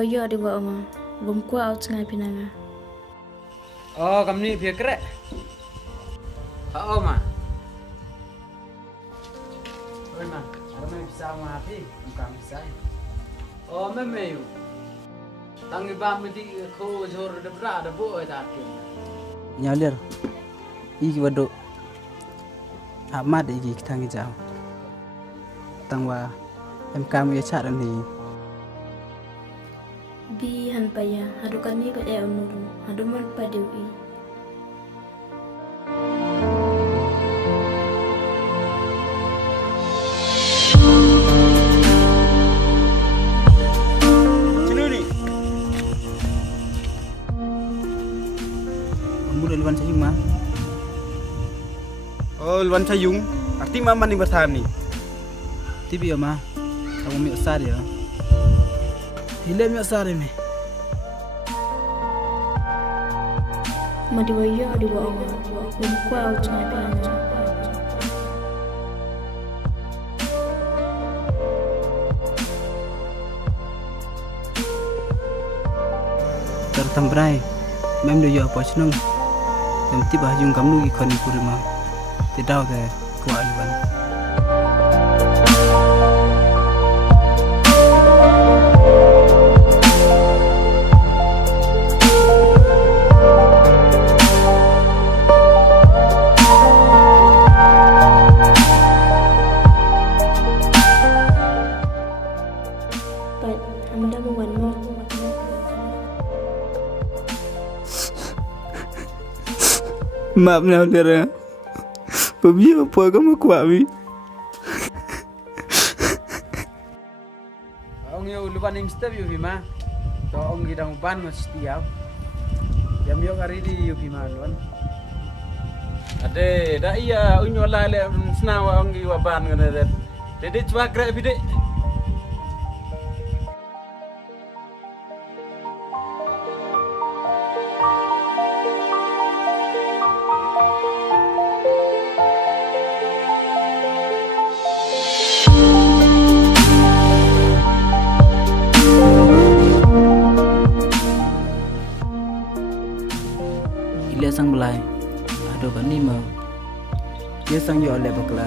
wayo di wa ma bom kwa out ngai pinanga. Oh, kamni fikre. Oh, ma. Oi, ma. Ada mai bisa ma api, bukan bisa. Oh, memeyu. Tangi ba mesti ko jor de bra de bo ta kin. Nyalir iki wado amade iki tangi jam tangwa em kam ya charan ni Bi han paya hadu kami pa e onuru hadu man pa dewi. Cinuri Amul Luan Sayung ma Oh, Luan Sayung, arti mama ni bertani. tibi ya ma kamu mi usari ya hile mi usari me Ma di wayo di wa ma bom kwa out ngai pinanga. tertambrai mem do yo apa chnung tem tiba yung kamu gi khoni purima te daw de ko alwan Pat hamda mo wan mo. maaf na dera babi apa kamu kuawi Ong yo lupan ing step yo bima. To ong gidang ban mesti ya. Jam yo kari di yo bima luan. Ade, dah iya unyo la le snawa ong gi waban ngene det. Dede cwa grek bide. ile sang belai ado kan ni ma dia sang yo le bakla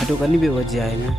ado kan ni be wajai na